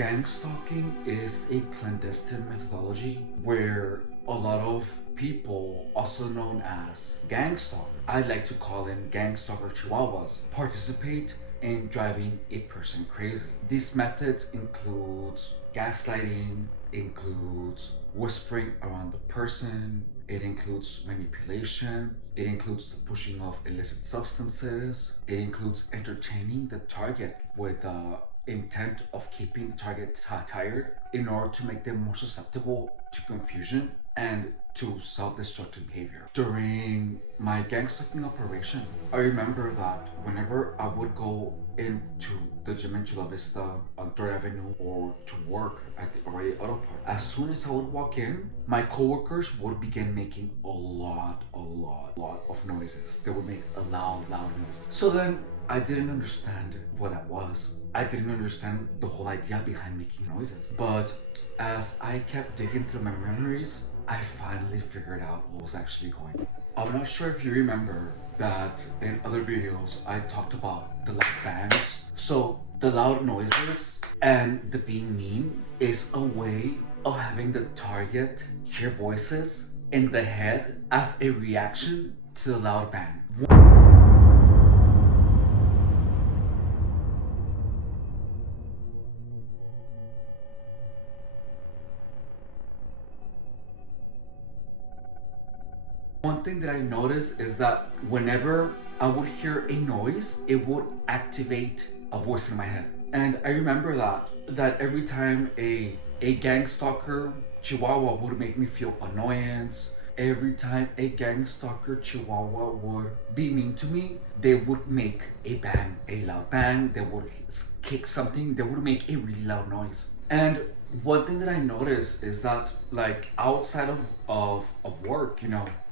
Gang stalking is a clandestine methodology where a lot of people, also known as gang stalkers, I like to call them gang stalker chihuahuas, participate in driving a person crazy. These methods includes gaslighting, includes whispering around the person, it includes manipulation, it includes the pushing of illicit substances, it includes entertaining the target with intent of keeping the target tired in order to make them more susceptible to confusion and to self-destructive behavior. During my gang stalking operation, I remember that whenever I would go into the gym in Chula Vista on 3rd Avenue or to work at the O'Reilly Auto Parts, as soon as I would walk in, my coworkers would begin making a lot of noises. They would make a loud noises. So then I didn't understand what that was. I didn't understand the whole idea behind making noises. But as I kept digging through my memories, I finally figured out what was actually going on. I'm not sure if you remember that in other videos I talked about the loud bangs. So the loud noises and the being mean is a way of having the target hear voices in the head as a reaction to the loud bang. One thing that I noticed is that whenever I would hear a noise, it would activate a voice in my head. And I remember that every time a gang stalker chihuahua would make me feel annoyance, every time a gang stalker chihuahua would be mean to me, they would make a bang, a loud bang, they would kick something, they would make a really loud noise. And one thing that I noticed is that, like, outside of work,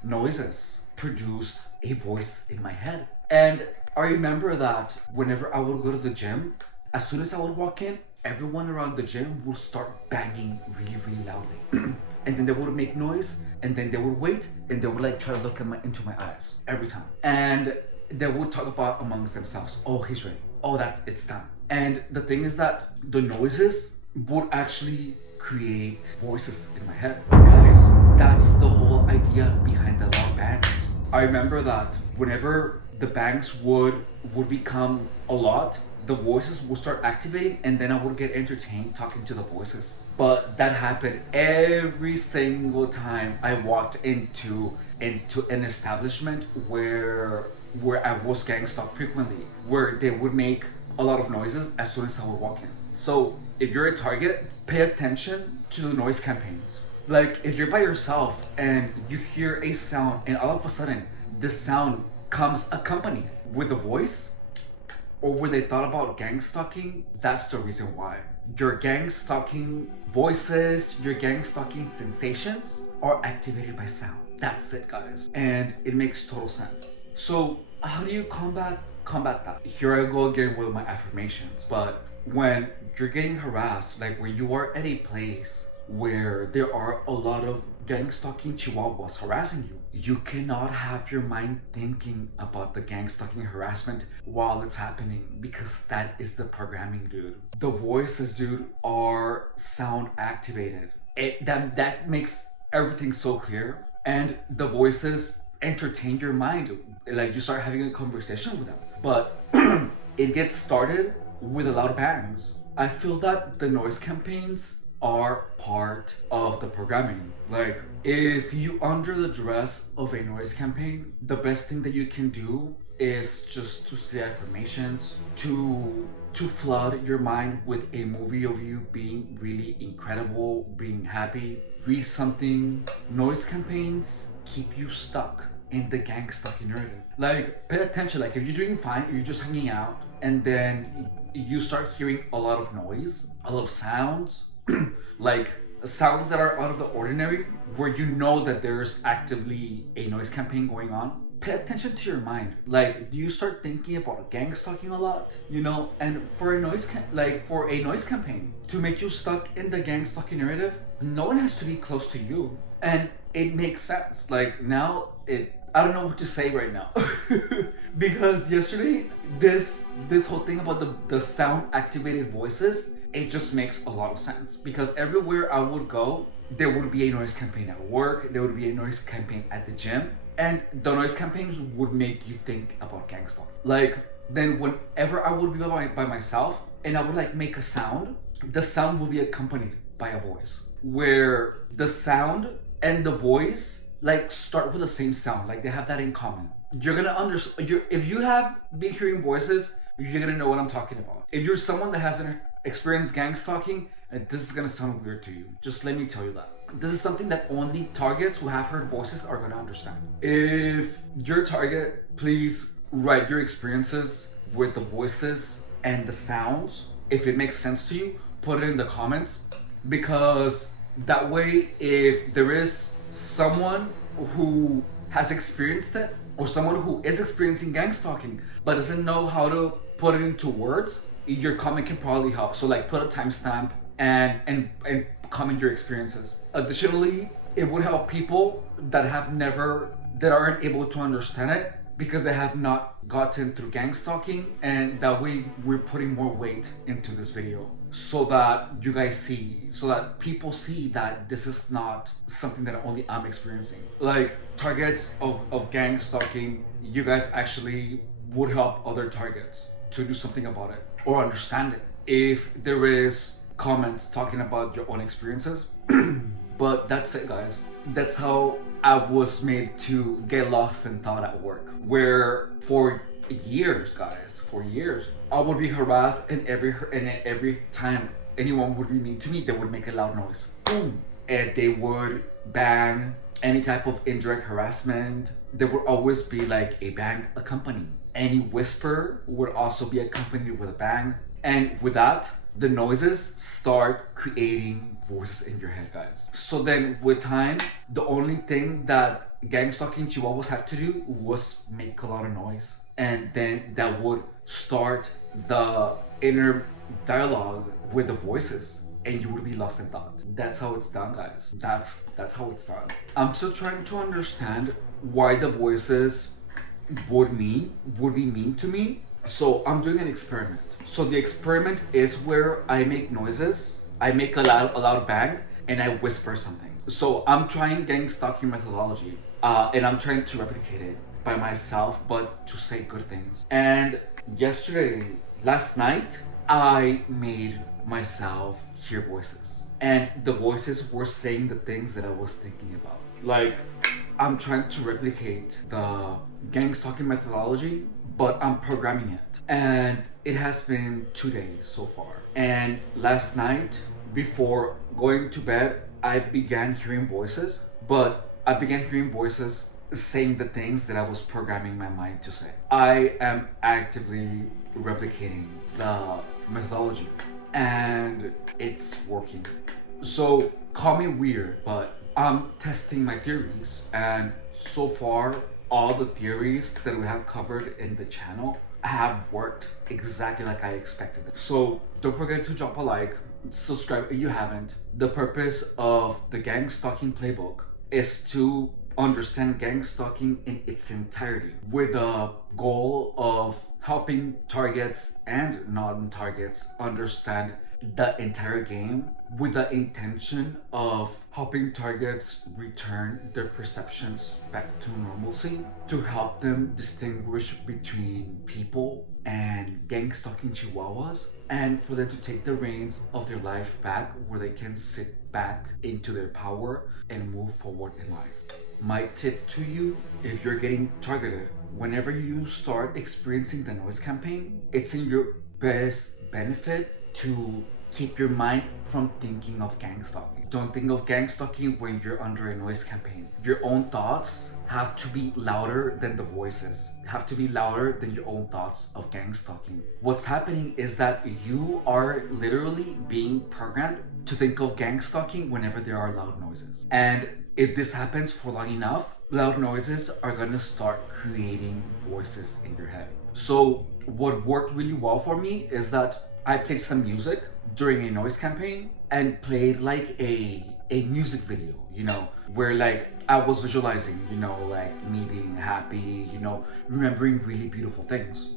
noises produced a voice in my head. And I remember that whenever I would go to the gym, as soon as I would walk in, everyone around the gym would start banging really loudly. And then they would make noise, and then they would wait, and they would try to look into my eyes every time. And they would talk about amongst themselves, oh, he's ready. Oh, it's done. And the thing is that the noises would actually create voices in my head. Guys, that's the whole idea behind the loud bangs. I remember that whenever the bangs would become a lot, the voices would start activating, and then I would get entertained talking to the voices. But that happened every single time I walked into an establishment where I was gang stalked frequently, where they would make a lot of noises as soon as I would walk in. So if you're a target, pay attention to the noise campaigns. Like, if you're by yourself and you hear a sound and all of a sudden the sound comes accompanied with a voice, or when they thought about gang stalking, that's the reason why. Your gang stalking voices, your gang stalking sensations are activated by sound. That's it, guys. And it makes total sense. So how do you combat that? Here I go again with my affirmations. But when you're getting harassed, like when you are at a place where there are a lot of gang stalking chihuahuas harassing you, you cannot have your mind thinking about the gang stalking harassment while it's happening, because that is the programming, dude. The voices, dude, are sound activated. That makes everything so clear. And the voices entertain your mind. Like, you start having a conversation with them. But it gets started with the loud bangs. I feel that the noise campaigns are part of the programming. Like, if you under the dress of a noise campaign, the best thing that you can do is just to say affirmations, to flood your mind with a movie of you being really incredible, being happy, read something. Noise campaigns keep you stuck in the gang stalking narrative. Like, pay attention. Like, if you're doing fine, you're just hanging out, and then you start hearing a lot of noise, a lot of sounds, like sounds that are out of the ordinary, where you know that there's actively a noise campaign going on. Pay attention to your mind. Like, do you start thinking about gang stalking a lot? And for a noise campaign to make you stuck in the gang stalking narrative, no one has to be close to you, and it makes sense. Like, now I don't know what to say right now. Because yesterday, this whole thing about the sound activated voices it just makes a lot of sense because everywhere I would go, there would be a noise campaign at work, there would be a noise campaign at the gym, and the noise campaigns would make you think about gang stalking. Like, then whenever I would be by myself and I would like make a sound, the sound will be accompanied by a voice where the sound and the voice like start with the same sound, like they have that in common. You're gonna understand. If you have been hearing voices, you're gonna know what I'm talking about. If you're someone that hasn't experienced gang stalking, this is gonna sound weird to you. Just let me tell you that. This is something that only targets who have heard voices are gonna understand. If you're a target, please write your experiences with the voices and the sounds. If it makes sense to you, put it in the comments, because that way, if there is someone who has experienced it or someone who is experiencing gang stalking but doesn't know how to put it into words, your comment can probably help. So like put a timestamp and comment your experiences. Additionally, it would help people that aren't able to understand it because they have not gotten through gang stalking, and that way we're putting more weight into this video so that you guys see, so that people see that this is not something that only I'm experiencing. Like targets of gang stalking, you guys actually would help other targets to do something about it or understand it if there is comments talking about your own experiences. But that's it, guys. That's how I was made to get lost in thought at work, where for years, guys, for years, I would be harassed, and every time anyone would be mean to me, they would make a loud noise. Boom. And they would bang any type of indirect harassment. There would always be like a bang accompanied. Any whisper would also be accompanied with a bang. And with that, the noises start creating voices in your head, guys. So then with time, the only thing that gang stalking chihuahuas had to do was make a lot of noise. And then that would start the inner dialogue with the voices, and you would be lost in thought. That's how it's done, guys. That's how it's done. I'm still trying to understand why the voices would be mean to me. So I'm doing an experiment. So the experiment is where I make noises, I make a loud bang, and I whisper something. So I'm trying gang stalking methodology, and I'm trying to replicate it by myself, but to say good things. And last night, I made myself hear voices, and the voices were saying the things that I was thinking about. Like, I'm trying to replicate the gang stalking methodology, but I'm programming it. And it has been 2 days so far. And last night, before going to bed, I began hearing voices, but I began hearing voices saying the things that I was programming my mind to say. I am actively replicating the methodology, and it's working. So call me weird, but I'm testing my theories, and so far all the theories that we have covered in the channel have worked exactly like I expected them. So don't forget to drop a like, subscribe if you haven't. The purpose of the gang stalking playbook is to understand gang stalking in its entirety, with the goal of helping targets and non-targets understand the entire game, with the intention of helping targets return their perceptions back to normalcy, to help them distinguish between people and gang stalking chihuahuas, and for them to take the reins of their life back, where they can sit back into their power and move forward in life. My tip to you, if you're getting targeted, whenever you start experiencing the noise campaign, it's in your best benefit to keep your mind from thinking of gang stalking. Don't think of gang stalking when you're under a noise campaign. Your own thoughts have to be louder than the voices, have to be louder than your own thoughts of gang stalking. What's happening is that you are literally being programmed to think of gang stalking whenever there are loud noises. And if this happens for long enough, loud noises are gonna start creating voices in your head. So what worked really well for me is that I played some music during a noise campaign and played like a music video, where like I was visualizing, like me being happy, remembering really beautiful things.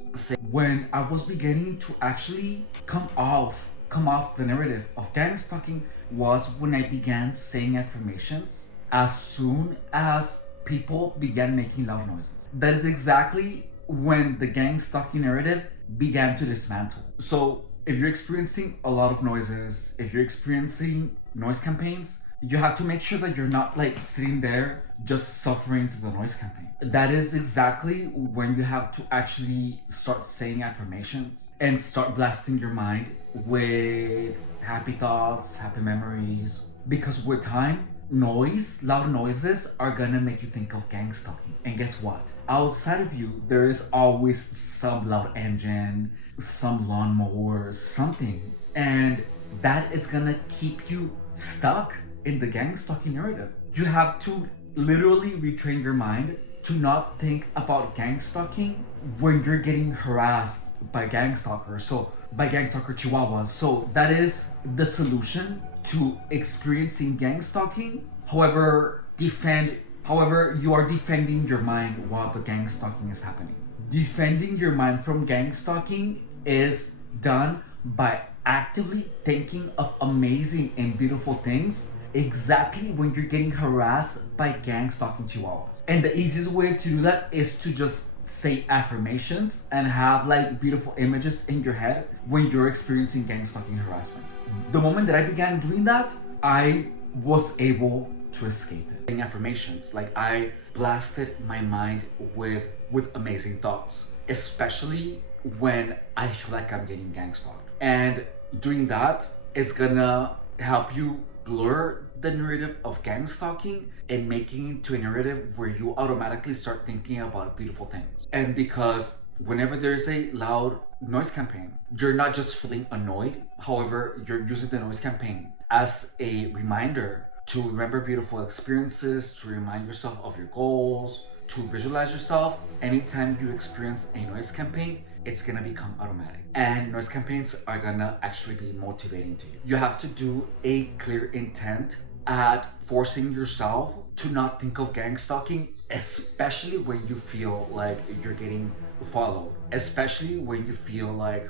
When I was beginning to actually come off come off the narrative of gang stalking was when I began saying affirmations as soon as people began making loud noises. That is exactly when the gang stalking narrative began to dismantle. So if you're experiencing a lot of noises, if you're experiencing noise campaigns, you have to make sure that you're not like sitting there just suffering through the noise campaign. That is exactly when you have to actually start saying affirmations and start blasting your mind with happy thoughts, happy memories. Because with time, loud noises are gonna make you think of gang stalking. And guess what? Outside of you, there is always some loud engine, some lawnmower, something. And that is gonna keep you stuck in the gang stalking narrative. You have to literally retrain your mind to not think about gang stalking when you're getting harassed by gang stalkers. So by gang stalker chihuahuas. So that is the solution to experiencing gang stalking. However, you are defending your mind while the gang stalking is happening. Defending your mind from gang stalking is done by actively thinking of amazing and beautiful things exactly when you're getting harassed by gang stalking chihuahuas. And the easiest way to do that is to just say affirmations and have like beautiful images in your head when you're experiencing gang stalking harassment. The moment that I began doing that, I was able to escape it. Saying affirmations, like I blasted my mind with amazing thoughts, especially when I feel like I'm getting gang stalked. And doing that is gonna help you blur the narrative of gang stalking and making it to a narrative where you automatically start thinking about beautiful things. And because whenever there's a loud noise campaign, you're not just feeling annoyed. However, you're using the noise campaign as a reminder to remember beautiful experiences, to remind yourself of your goals, to visualize yourself. Anytime you experience a noise campaign, it's gonna become automatic. And noise campaigns are gonna actually be motivating to you. You have to do a clear intent at forcing yourself to not think of gang stalking, especially when you feel like you're getting followed, especially when you feel like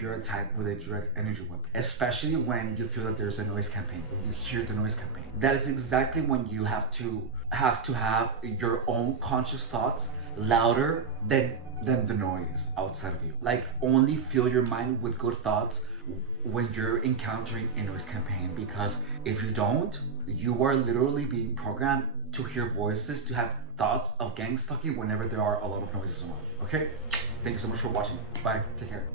you're attacked with a direct energy weapon, especially when you feel that there's a noise campaign, when you hear the noise campaign. That is exactly when you have to have your own conscious thoughts louder than the noise outside of you. Like only fill your mind with good thoughts when you're encountering a noise campaign, because if you don't, you are literally being programmed to hear voices, to have thoughts of gang stalking whenever there are a lot of noises around you. Okay? Thank you so much for watching. Bye. Take care.